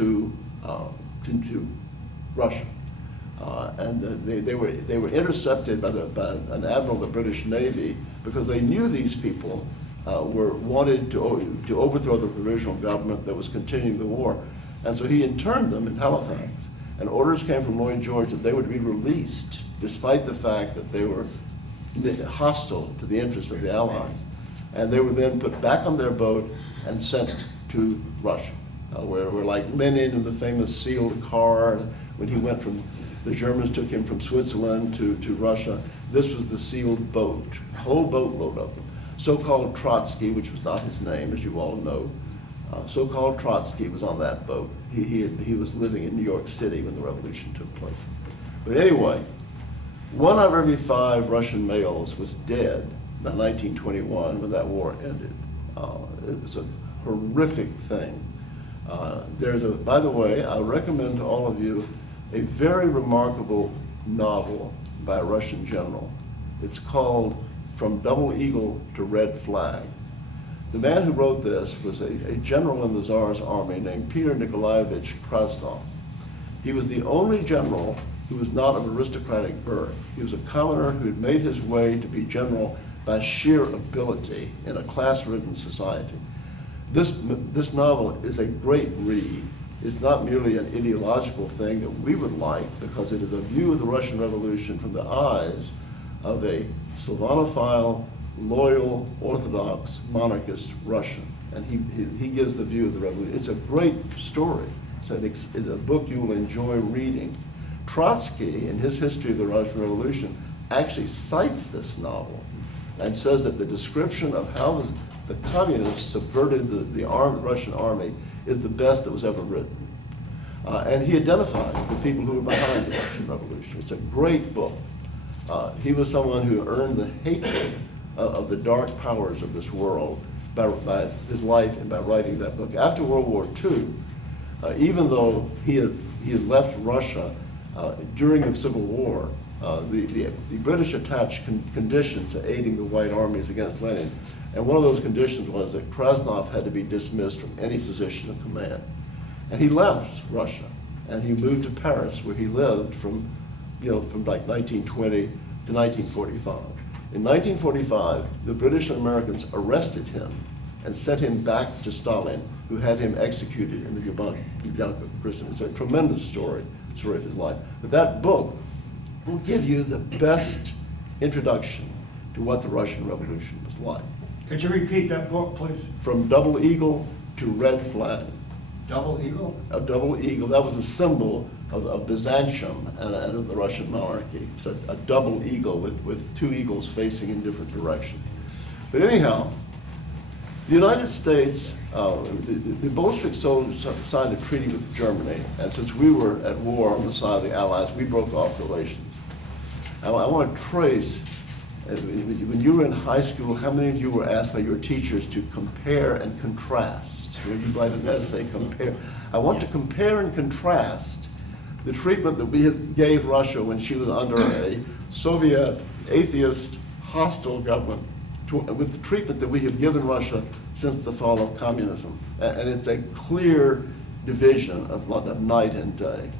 to Russia. And they were intercepted by an admiral of the British Navy because they knew these people wanted to overthrow the provisional government that was continuing the war. And so he interned them in Halifax. And orders came from Lloyd George that they would be released despite the fact that they were hostile to the interests of the Allies. And they were then put back on their boat and sent to Russia, where like Lenin in the famous sealed car, when he went from, the Germans took him from Switzerland to Russia. This was the sealed boat, a whole boatload of them. So-called Trotsky, which was not his name, as you all know, so-called Trotsky was on that boat. He was living in New York City when the revolution took place. But anyway, 1 out of every 5 Russian males was dead by 1921 when that war ended. It was a horrific thing. By the way, I recommend to all of you a very remarkable novel by a Russian general. It's called From Double Eagle to Red Flag. The man who wrote this was a general in the Tsar's army named Peter Nikolaevich Krasnov. He was the only general who was not of aristocratic birth. He was a commoner who had made his way to be general by sheer ability in a class-ridden society. This novel is a great read. It's not merely an ideological thing that we would like, because it is a view of the Russian Revolution from the eyes of a Slavonophile, loyal, Orthodox, monarchist Russian. And he gives the view of the revolution. It's a great story. It's a book you will enjoy reading. Trotsky, in his history of the Russian Revolution, actually cites this novel and says that the description of how the communists subverted the Russian army is the best that was ever written. And he identifies the people who were behind the Russian Revolution. It's a great book. He was someone who earned the hatred of the dark powers of this world by his life and by writing that book. After World War II, even though he had left Russia during the Civil War, the British attached conditions to aiding the white armies against Lenin. And one of those conditions was that Krasnov had to be dismissed from any position of command. And he left Russia, and he moved to Paris, where he lived from like 1920 to 1945. In 1945, the British and Americans arrested him and sent him back to Stalin, who had him executed in the Lubyanka prison. It's a tremendous story of his life. But that book will give you the best introduction to what the Russian Revolution was like. Could you repeat that book, please? From Double Eagle to Red Flag. Double Eagle? A double eagle. That was a symbol of Byzantium and of the Russian monarchy. It's a double eagle with 2 eagles facing in different directions. But anyhow, the United States, the Bolsheviks signed a treaty with Germany, and since we were at war on the side of the Allies, we broke off relations. I want to trace, when you were in high school, how many of you were asked by your teachers to compare and contrast? You write an essay, compare. I want to compare and contrast the treatment that we gave Russia when she was under a Soviet, atheist, hostile government with the treatment that we have given Russia since the fall of communism. And it's a clear division of night and day.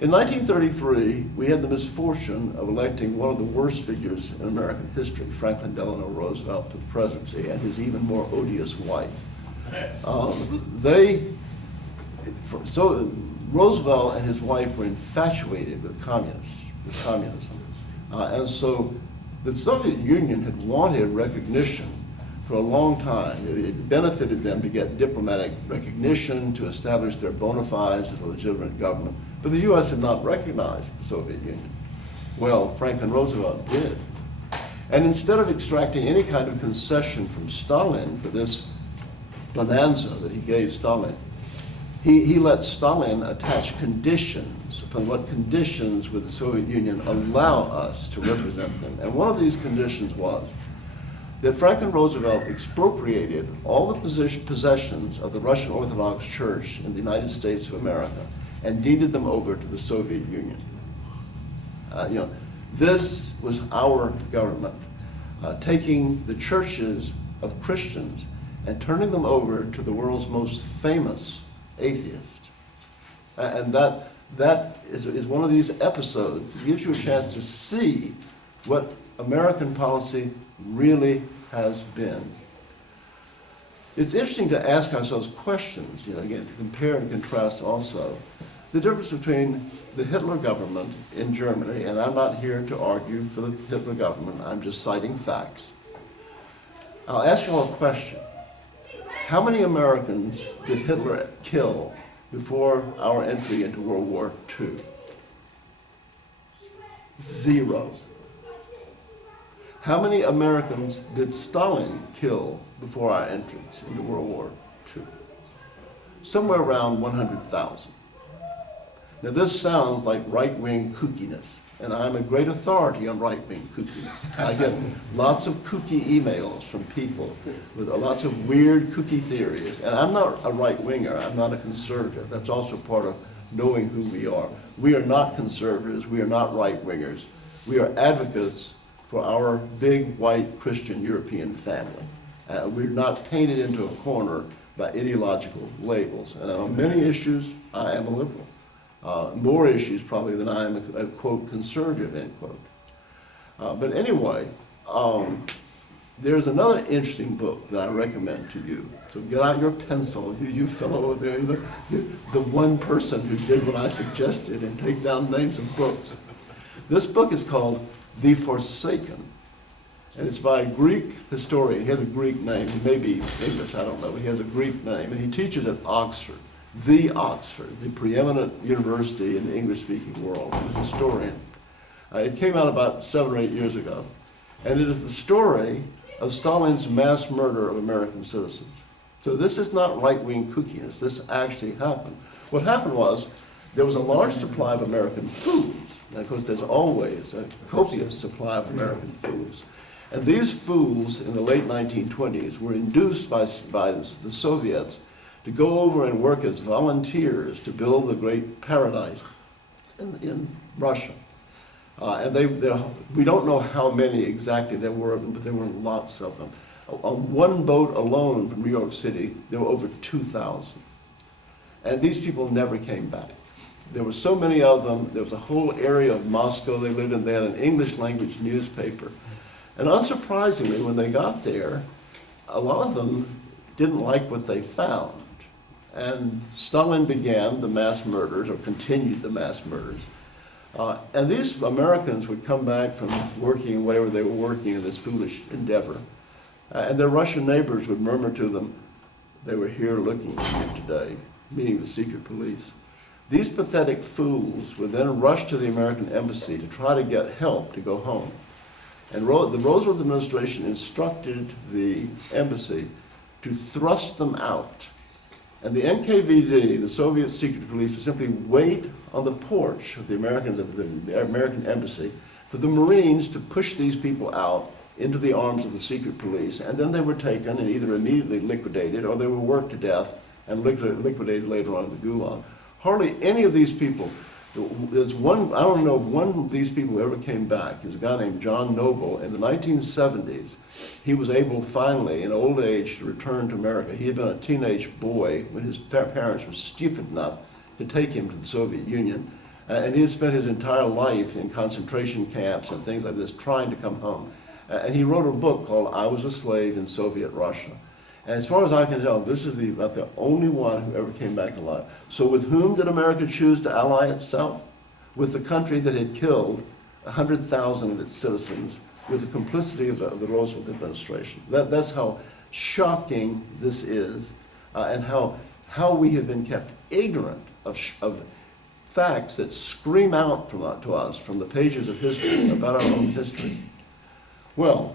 In 1933, we had the misfortune of electing one of the worst figures in American history, Franklin Delano Roosevelt, to the presidency, and his even more odious wife. Roosevelt and his wife were infatuated with communism. And so the Soviet Union had wanted recognition for a long time. It benefited them to get diplomatic recognition, to establish their bona fides as a legitimate government. But the U.S. had not recognized the Soviet Union. Well, Franklin Roosevelt did. And instead of extracting any kind of concession from Stalin for this bonanza that he gave Stalin, he let Stalin attach conditions upon what conditions would the Soviet Union allow us to represent them. And one of these conditions was that Franklin Roosevelt expropriated all the possessions of the Russian Orthodox Church in the United States of America and deeded them over to the Soviet Union. This was our government taking the churches of Christians and turning them over to the world's most famous atheist, And that is one of these episodes that gives you a chance to see what American policy really has been. It's interesting to ask ourselves questions, again, to compare and contrast also the difference between the Hitler government in Germany, and I'm not here to argue for the Hitler government, I'm just citing facts. I'll ask you all a question. How many Americans did Hitler kill before our entry into World War II? 0. How many Americans did Stalin kill before our entrance into World War II? Somewhere around 100,000. Now this sounds like right-wing kookiness, and I'm a great authority on right-wing kookiness. I get lots of kooky emails from people with lots of weird kooky theories, and I'm not a right-winger, I'm not a conservative. That's also part of knowing who we are. We are not conservatives, we are not right-wingers. We are advocates for our big, white, Christian European family. We're not painted into a corner by ideological labels. And on many issues, I am a liberal. More issues probably than I am a quote, conservative, end quote. But anyway, there's another interesting book that I recommend to you. So get out your pencil, you fellow over there, the one person who did what I suggested, and take down names of books. This book is called The Forsaken, and it's by a Greek historian. He has a Greek name. He may be English, I don't know, but he has a Greek name, and he teaches at Oxford, the preeminent university in the English-speaking world. He's a historian. It came out about 7 or 8 years ago, and it is the story of Stalin's mass murder of American citizens. So this is not right-wing kookiness. This actually happened. What happened was there was a large supply of American foods. And of course, there's always a copious supply of American foods. And these foods in the late 1920s were induced by the Soviets to go over and work as volunteers to build the great paradise in Russia. And we don't know how many exactly there were of them, but there were lots of them. On one boat alone from New York City, there were over 2,000. And these people never came back. There were so many of them. There was a whole area of Moscow they lived in. They had an English language newspaper. And unsurprisingly, when they got there, a lot of them didn't like what they found. And Stalin began the mass murders, or continued the mass murders. And these Americans would come back from working, whatever they were working in this foolish endeavor. And their Russian neighbors would murmur to them, they were here looking for you today, meaning the secret police. These pathetic fools would then rush to the American embassy to try to get help to go home. And the Roosevelt administration instructed the embassy to thrust them out. And the NKVD, the Soviet secret police, would simply wait on the porch of the American embassy for the Marines to push these people out into the arms of the secret police, and then they were taken and either immediately liquidated or they were worked to death and liquidated later on in the Gulag. Hardly any of these people, there's one, I don't know if one of these people who ever came back. There's a guy named John Noble. In the 1970s, he was able finally, in old age, to return to America. He had been a teenage boy when his parents were stupid enough to take him to the Soviet Union. And he had spent his entire life in concentration camps and things like this, trying to come home. And he wrote a book called I Was a Slave in Soviet Russia. And as far as I can tell, this is about the only one who ever came back alive. So with whom did America choose to ally itself? With the country that had killed 100,000 of its citizens with the complicity of the Roosevelt administration. That's how shocking this is, and how we have been kept ignorant of facts that scream out to us from the pages of history about our own history. Well,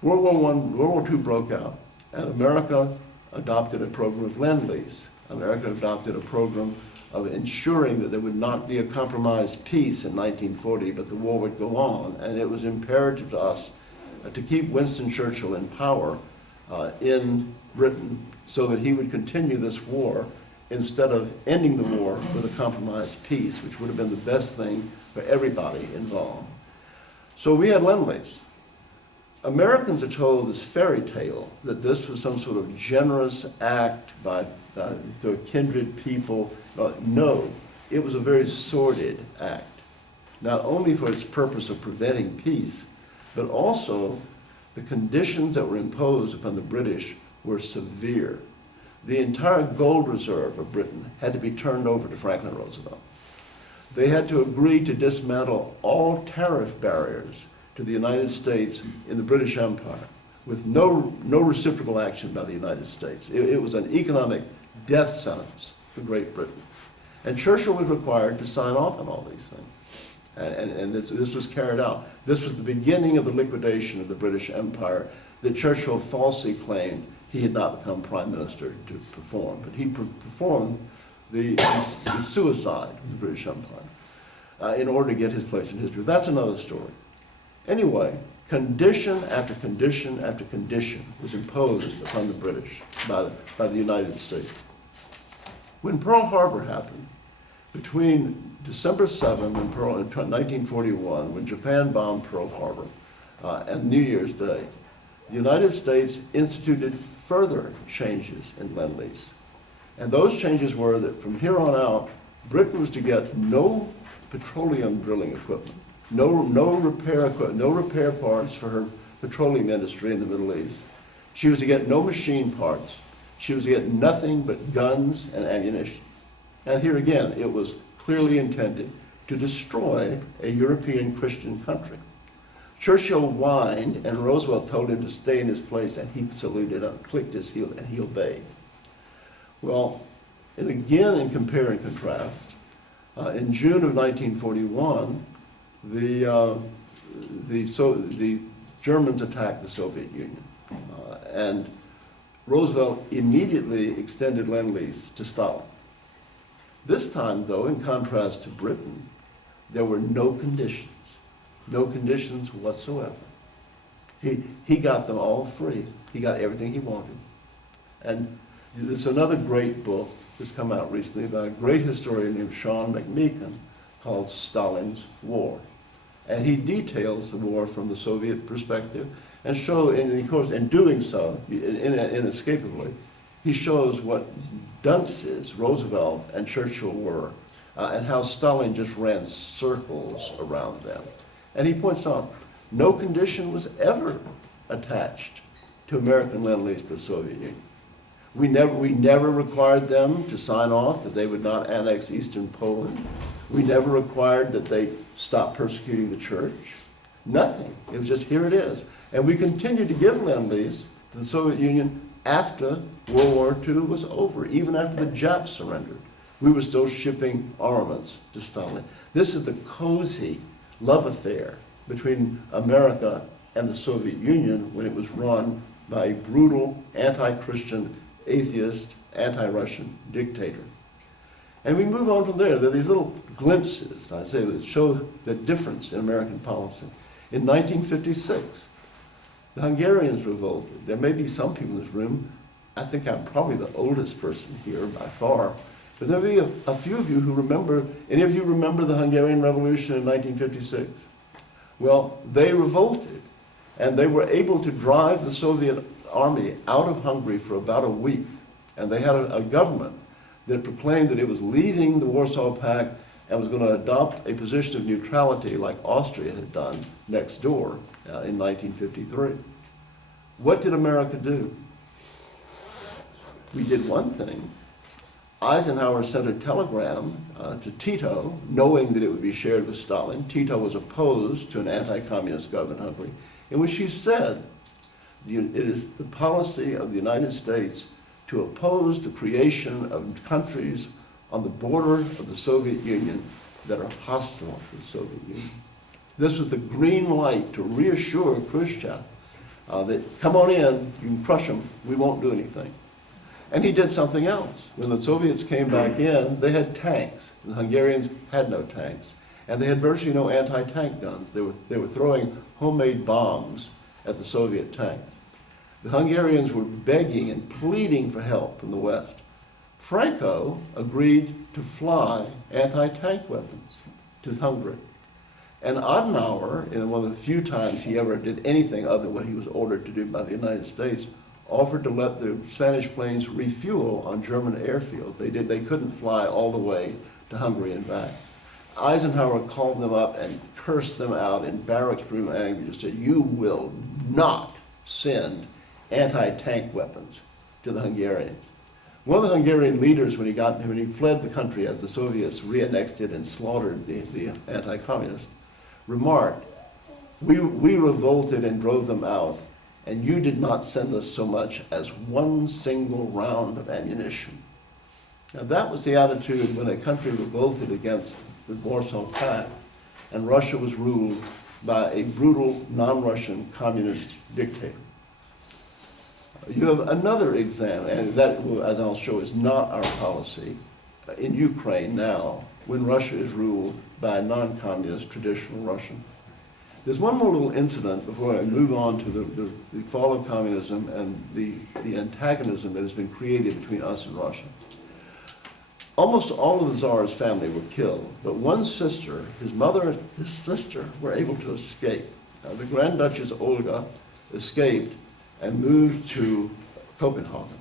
World War II broke out, and America adopted a program of Lend-Lease. America adopted a program of ensuring that there would not be a compromised peace in 1940, but the war would go on. And it was imperative to us to keep Winston Churchill in power in Britain so that he would continue this war instead of ending the war with a compromised peace, which would have been the best thing for everybody involved. So we had Lend-Lease. Americans are told this fairy tale that this was some sort of generous act by to a kindred people. No, it was a very sordid act, not only for its purpose of preventing peace, but also the conditions that were imposed upon the British were severe. The entire gold reserve of Britain had to be turned over to Franklin Roosevelt. They had to agree to dismantle all tariff barriers to the United States in the British Empire with no reciprocal action by the United States. It was an economic death sentence for Great Britain. And Churchill was required to sign off on all these things. And this was carried out. This was the beginning of the liquidation of the British Empire that Churchill falsely claimed he had not become prime minister to perform. But he performed the suicide of the British Empire in order to get his place in history. That's another story. Anyway, condition after condition after condition was imposed upon the British by the United States. When Pearl Harbor happened, between December 7 and 1941, when Japan bombed Pearl Harbor, and New Year's Day, the United States instituted further changes in Lend-Lease. And those changes were that from here on out, Britain was to get no petroleum drilling equipment, no repair equipment, no repair parts for her petroleum industry in the Middle East. She was to get no machine parts. She was to get nothing but guns and ammunition. And here again, it was clearly intended to destroy a European Christian country. Churchill whined, and Roosevelt told him to stay in his place, and he saluted and clicked his heel, and he obeyed. Well, and again, in compare and contrast, in June of 1941, the Germans attacked the Soviet Union, and Roosevelt immediately extended Lend-Lease to Stalin. This time, though, in contrast to Britain, there were no conditions whatsoever. He got them all free. He got everything he wanted. And there's another great book that's come out recently by a great historian named Sean McMeekin called Stalin's War. And he details the war from the Soviet perspective and of course, in doing so, inescapably, he shows what dunces Roosevelt and Churchill were and how Stalin just ran circles around them. And he points out, no condition was ever attached to American Lend-Lease to the Soviet Union. We never required them to sign off that they would not annex Eastern Poland. We never required that they stop persecuting the church. Nothing. It was just, here it is. And we continued to give Lend-Lease to the Soviet Union after World War II was over, even after the Japs surrendered. We were still shipping armaments to Stalin. This is the cozy love affair between America and the Soviet Union when it was run by a brutal, anti-Christian, atheist, anti-Russian dictator. And we move on from there. There are these little glimpses, I say, that show the difference in American policy. In 1956, the Hungarians revolted. There may be some people in this room, I think I'm probably the oldest person here by far, but there may be a few of you who remember, any of you remember the Hungarian Revolution in 1956? Well, they revolted, and they were able to drive the Soviet army out of Hungary for about a week, and they had a government that proclaimed that it was leaving the Warsaw Pact and was going to adopt a position of neutrality like Austria had done next door in 1953. What did America do? We did one thing. Eisenhower sent a telegram to Tito, knowing that it would be shared with Stalin. Tito was opposed to an anti-communist government in Hungary, in which he said, it is the policy of the United States to oppose the creation of countries on the border of the Soviet Union that are hostile to the Soviet Union. This was the green light to reassure Khrushchev that, come on in, you can crush them, we won't do anything. And he did something else. When the Soviets came back in, they had tanks. The Hungarians had no tanks. And they had virtually no anti-tank guns. They were throwing homemade bombs at the Soviet tanks. The Hungarians were begging and pleading for help from the West. Franco agreed to fly anti-tank weapons to Hungary. And Adenauer, in one of the few times he ever did anything other than what he was ordered to do by the United States, offered to let the Spanish planes refuel on German airfields. They couldn't fly all the way to Hungary and back. Eisenhower called them up and cursed them out in barracks room language, said, "You will not send anti-tank weapons to the Hungarians." One of the Hungarian leaders, when he fled the country as the Soviets re-annexed it and slaughtered the anti-communists, remarked, we revolted and drove them out, and you did not send us so much as one single round of ammunition. Now that was the attitude when a country revolted against the Warsaw Pact, and Russia was ruled by a brutal non-Russian communist dictator. You have another example, and that, as I'll show, is not our policy in Ukraine now, when Russia is ruled by a non-communist traditional Russian. There's one more little incident before I move on to the fall of communism and the antagonism that has been created between us and Russia. Almost all of the Tsar's family were killed, but one sister, his mother and his sister, were able to escape. Now, the Grand Duchess Olga escaped and moved to Copenhagen.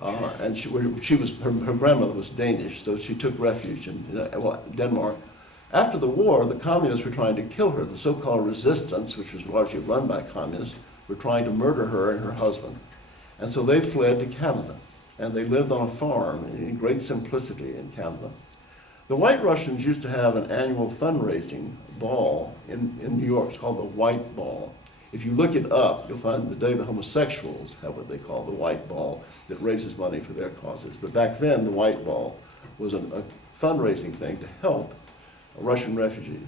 And her grandmother was Danish, so she took refuge in Denmark. After the war, the communists were trying to kill her. The so-called resistance, which was largely run by communists, were trying to murder her and her husband. And so they fled to Canada, and they lived on a farm in great simplicity in Canada. The White Russians used to have an annual fundraising ball in New York. It's called the White Ball. If you look it up, you'll find today the homosexuals have what they call the White Ball that raises money for their causes. But back then, the White Ball was a fundraising thing to help Russian refugees.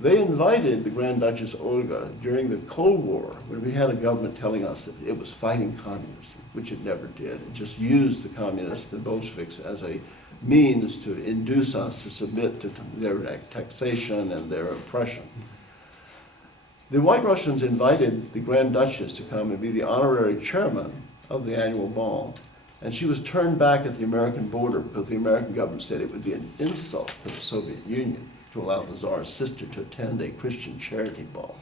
They invited the Grand Duchess Olga during the Cold War, when we had a government telling us that it was fighting communism, which it never did. It just used the communists, the Bolsheviks, as a means to induce us to submit to their taxation and their oppression. The White Russians invited the Grand Duchess to come and be the honorary chairman of the annual ball. And she was turned back at the American border because the American government said it would be an insult to the Soviet Union to allow the Tsar's sister to attend a Christian charity ball.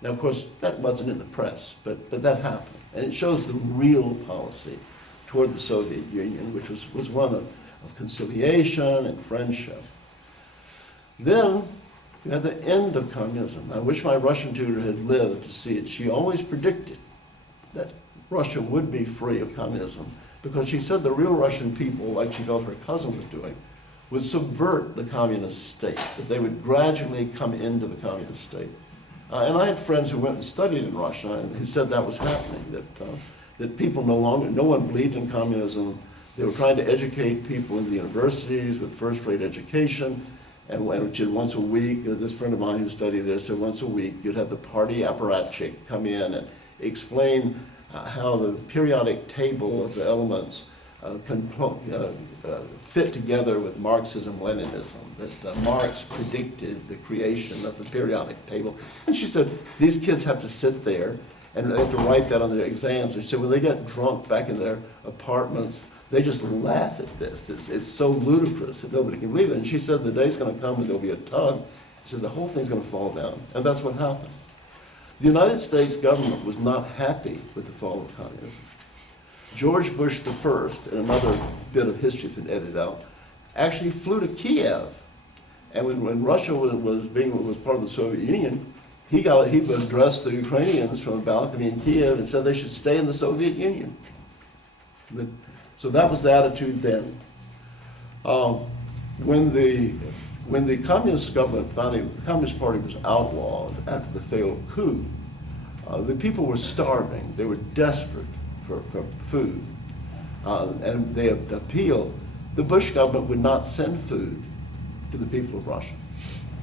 Now, of course, that wasn't in the press, but that happened. And it shows the real policy toward the Soviet Union, which was one of conciliation and friendship. Then you had the end of communism. I wish my Russian tutor had lived to see it. She always predicted that Russia would be free of communism, because she said the real Russian people, like she felt her cousin was doing, would subvert the communist state, that they would gradually come into the communist state. And I had friends who went and studied in Russia and who said that was happening, that people no one believed in communism. They were trying to educate people in the universities with first-rate education, and once a week, this friend of mine who studied there said once a week, you'd have the party apparatchik come in and explain how the periodic table of the elements can fit together with Marxism-Leninism, that Marx predicted the creation of the periodic table. And she said, these kids have to sit there and they have to write that on their exams. And she said, when they get drunk back in their apartments, they just laugh at this. It's so ludicrous that nobody can believe it. And she said, the day's going to come when there'll be a tug. She said, the whole thing's going to fall down. And that's what happened. The United States government was not happy with the fall of communism. George Bush I, and another bit of history has been edited out, actually flew to Kiev. And when Russia was part of the Soviet Union, he addressed the Ukrainians from a balcony in Kiev and said they should stay in the Soviet Union. So that was the attitude then. When the communist government finally, the Communist Party was outlawed after the failed coup, the people were starving. They were desperate for food. And they appealed. The Bush government would not send food to the people of Russia.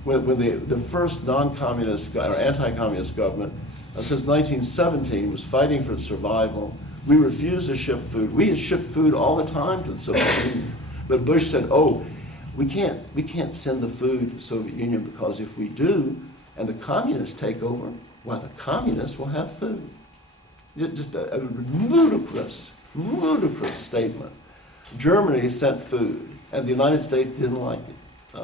When the first non-communist or anti-communist government, since 1917, was fighting for survival, we refused to ship food. We had shipped food all the time to the Soviet Union. But Bush said, oh, we can't send the food to the Soviet Union, because if we do, and the communists take over, well, the communists will have food. Just a ludicrous statement. Germany sent food, and the United States didn't like it.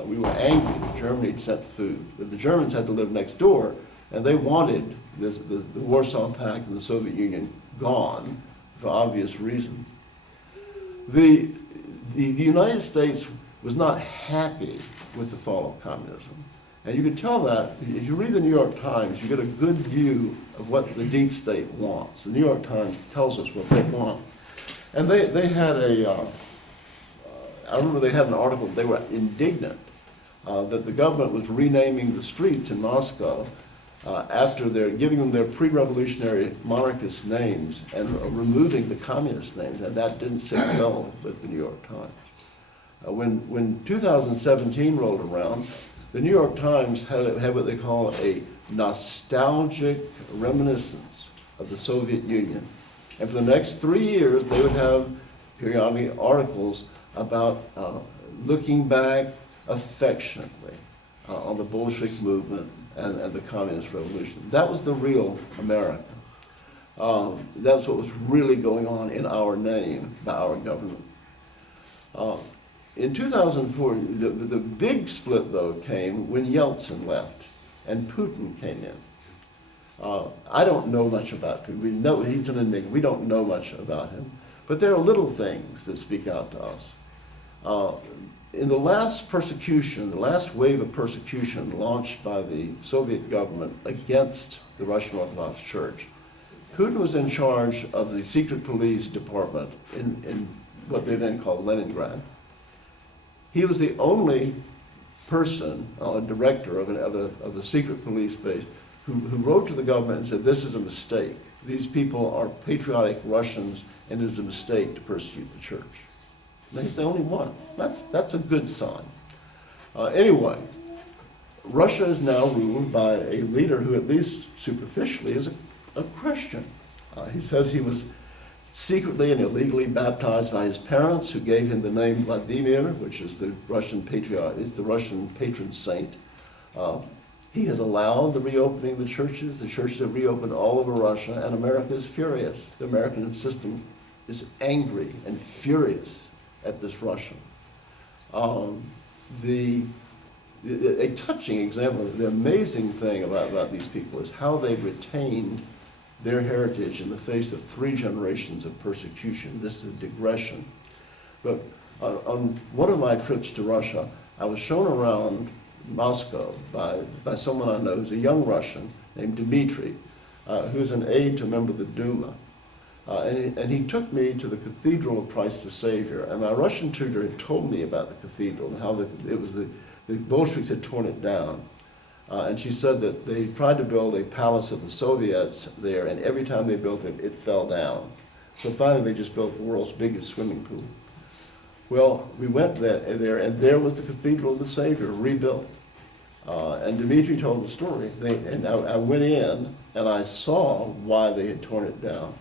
We were angry that Germany sent food. But the Germans had to live next door, and they wanted the Warsaw Pact and the Soviet Union gone for obvious reasons. The United States was not happy with the fall of communism. And you can tell that, if you read the New York Times, you get a good view of what the deep state wants. The New York Times tells us what they want. And they had I remember they had an article, they were indignant that the government was renaming the streets in Moscow after they're giving them their pre-revolutionary monarchist names and removing the communist names, and that didn't sit well with the New York Times. When 2017 rolled around, the New York Times had what they call a nostalgic reminiscence of the Soviet Union. And for the next 3 years, they would have periodic articles about looking back affectionately on the Bolshevik movement and the communist revolution. That was the real America. That's what was really going on in our name by our government. In 2004, the big split, though, came when Yeltsin left and Putin came in. I don't know much about Putin. We know he's an enigma. We don't know much about him. But there are little things that speak out to us. In the last persecution, the last wave of persecution launched by the Soviet government against the Russian Orthodox Church, Putin was in charge of the secret police department in what they then called Leningrad. He was the only person, director of the secret police base, who wrote to the government and said, this is a mistake. These people are patriotic Russians, and it is a mistake to persecute the church. And he's the only one. That's a good sign. Anyway, Russia is now ruled by a leader who, at least superficially, is a Christian. He says he was secretly and illegally baptized by his parents, who gave him the name Vladimir, which is the Russian patriarch, is the Russian patron saint. He has allowed the reopening of the churches. The churches have reopened all over Russia, and America is furious. The American system is angry and furious at this Russian. A touching example, the amazing thing about these people is how they retained their heritage in the face of 3 generations of persecution. This is a digression. But on one of my trips to Russia, I was shown around Moscow by someone I know who's a young Russian named Dmitry, who's an aide to a member of the Duma. And he took me to the Cathedral of Christ the Savior. And my Russian tutor had told me about the cathedral and how the Bolsheviks had torn it down. And she said that they tried to build a palace of the Soviets there, and every time they built it, it fell down. So finally, they just built the world's biggest swimming pool. Well, we went there, and there was the Cathedral of the Savior, rebuilt. And Dmitry told the story. I went in, and I saw why they had torn it down.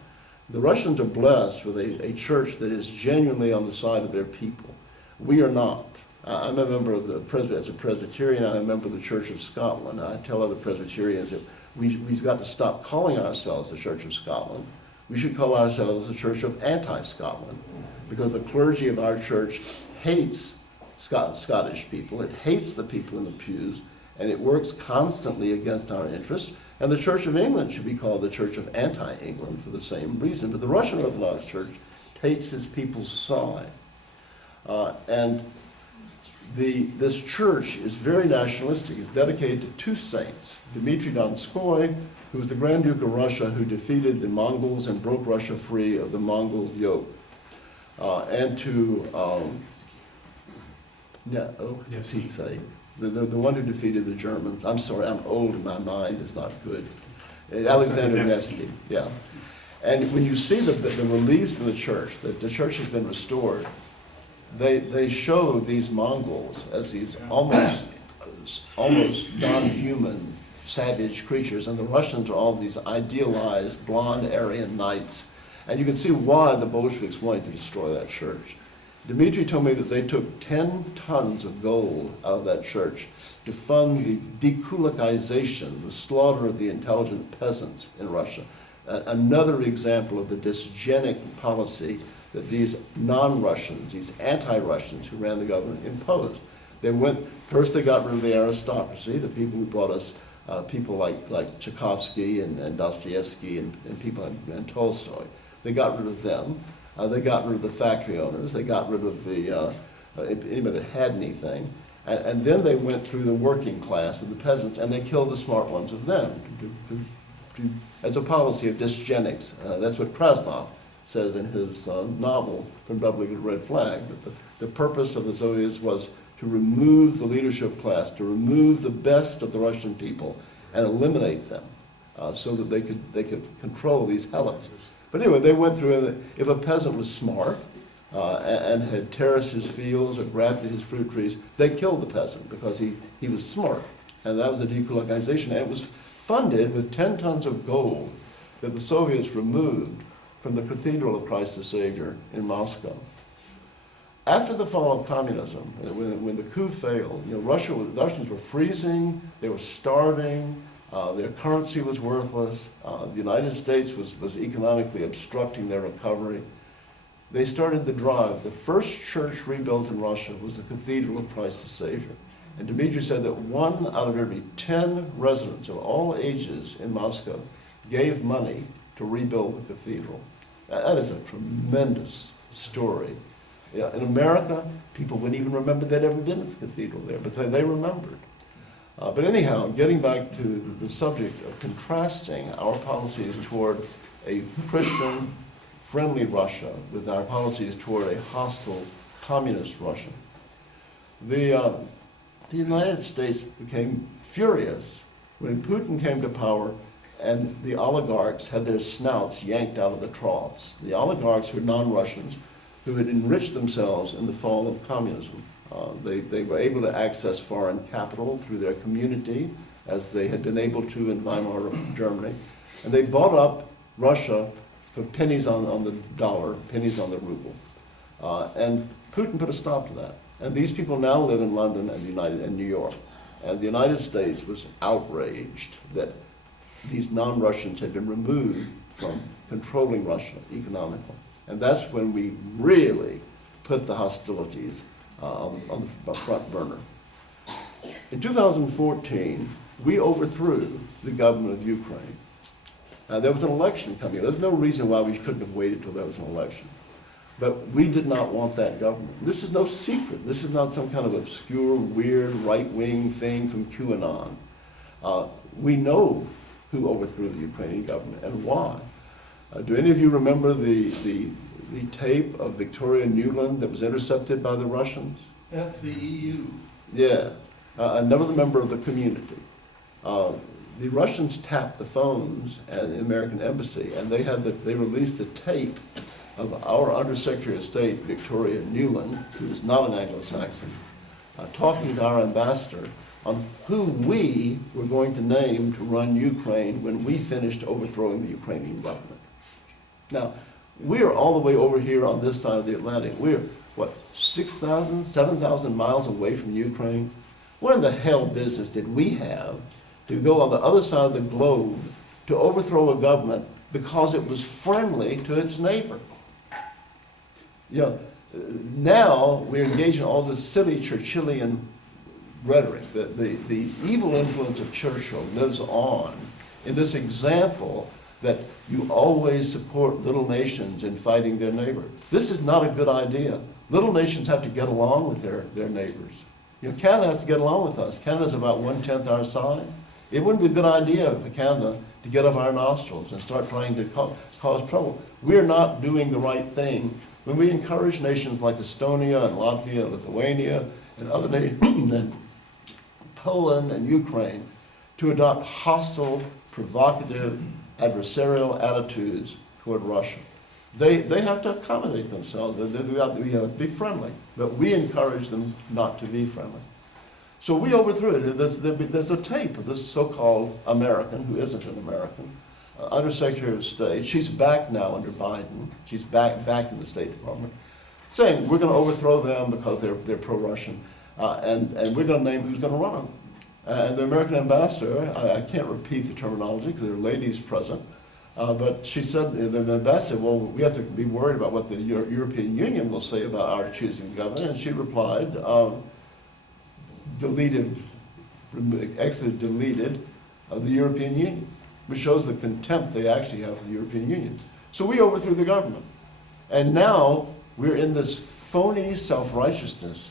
The Russians are blessed with a church that is genuinely on the side of their people. We are not. I'm a member of as a Presbyterian, I'm a member of the Church of Scotland. I tell other Presbyterians that we've got to stop calling ourselves the Church of Scotland. We should call ourselves the Church of Anti-Scotland, because the clergy of our church hates Scottish people. It hates the people in the pews, and it works constantly against our interests. And the Church of England should be called the Church of Anti-England for the same reason. But the Russian Orthodox Church takes its people's side. This church is very nationalistic. It's dedicated to 2 saints, Dmitry Donskoy, who was the Grand Duke of Russia, who defeated the Mongols and broke Russia free of the Mongol yoke, and to, for Pete's sake, the one who defeated the Germans. I'm sorry, I'm old and my mind is not good. Alexander Nevsky, yeah. And when you see the release in the church, that the church has been restored, they show these Mongols as these almost non-human, savage creatures, and the Russians are all these idealized blonde Aryan knights. And you can see why the Bolsheviks wanted to destroy that church. Dmitry told me that they took 10 tons of gold out of that church to fund the dekulakization, the slaughter of the intelligent peasants in Russia. Another example of the dysgenic policy that these non-Russians, these anti-Russians who ran the government imposed. First they got rid of the aristocracy, the people who brought us people like Tchaikovsky and Dostoevsky and people and Tolstoy. They got rid of them. They got rid of the factory owners. They got rid of the anybody that had anything. And then they went through the working class and the peasants, and they killed the smart ones of them as a policy of dysgenics. That's what Krasnov says in his novel, From Doubling the Red Flag. That the purpose of the Soviets was to remove the leadership class, to remove the best of the Russian people and eliminate them so that they could control these helots. But anyway, they went through, and if a peasant was smart, and had terraced his fields or grafted his fruit trees, they killed the peasant because he was smart. And that was the decolonization. And it was funded with 10 tons of gold that the Soviets removed from the Cathedral of Christ the Savior in Moscow. After the fall of communism, when the coup failed, the Russians were freezing, they were starving, their currency was worthless, the United States was economically obstructing their recovery. They started the drive. The first church rebuilt in Russia was the Cathedral of Christ the Savior. And Dmitry said that 1 out of every 10 residents of all ages in Moscow gave money to rebuild the cathedral. That is a tremendous story. Yeah, in America, people wouldn't even remember they'd ever been at the cathedral there, but they remembered. But anyhow, getting back to the subject of contrasting our policies toward a Christian friendly Russia with our policies toward a hostile communist Russia. The United States became furious when Putin came to power and the oligarchs had their snouts yanked out of the troughs. The oligarchs were non-Russians who had enriched themselves in the fall of communism. They were able to access foreign capital through their community, as they had been able to in Weimar Germany, and they bought up Russia for pennies on the dollar, pennies on the ruble. And Putin put a stop to that. And these people now live in London and New York. And the United States was outraged that these non-Russians had been removed from controlling Russia economically. And that's when we really put the hostilities on the front burner. In 2014, we overthrew the government of Ukraine. There was an election coming. There's no reason why we couldn't have waited till there was an election. But we did not want that government. This is no secret. This is not some kind of obscure, weird, right-wing thing from QAnon. We know who overthrew the Ukrainian government and why. Do any of you remember the tape of Victoria Nuland that was intercepted by the Russians? M2U00273. Yeah, another member of the community. The Russians tapped the phones at the American embassy, and they released the tape of our Undersecretary of State, Victoria Nuland, who is not an Anglo-Saxon, talking to our ambassador on who we were going to name to run Ukraine when we finished overthrowing the Ukrainian government. Now, we are all the way over here on this side of the Atlantic. We're, what, 6,000, 7,000 miles away from Ukraine? What in the hell business did we have to go on the other side of the globe to overthrow a government because it was friendly to its neighbor? Now we're engaged in all this silly Churchillian rhetoric. The evil influence of Churchill lives on in this example that you always support little nations in fighting their neighbor. This is not a good idea. Little nations have to get along with their neighbors. Canada has to get along with us. Canada's about 1/10 our size. It wouldn't be a good idea for Canada to get up our nostrils and start trying to cause trouble. We're not doing the right thing when we encourage nations like Estonia and Latvia and Lithuania and other nations, and Poland and Ukraine, to adopt hostile, provocative, adversarial attitudes toward Russia. They have to accommodate themselves. We have to be friendly, but we encourage them not to be friendly. So we overthrew it. There's a tape of this so-called American, who isn't an American, Undersecretary of State. She's back now under Biden. She's back in the State Department, saying we're going to overthrow them because they're pro-Russian, and we're going to name who's going to run them. And the American ambassador, I can't repeat the terminology because there are ladies present, but she said, the ambassador, well, we have to be worried about what the European Union will say about our choosing government. And she replied, deleted, of the European Union, which shows the contempt they actually have for the European Union. So we overthrew the government. And now we're in this phony self-righteousness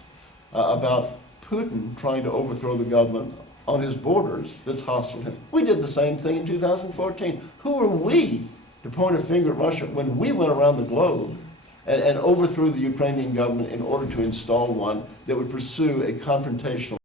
about Putin trying to overthrow the government on his borders that's hostile to him. We did the same thing in 2014. Who are we to point a finger at Russia when we went around the globe and overthrew the Ukrainian government in order to install one that would pursue a confrontational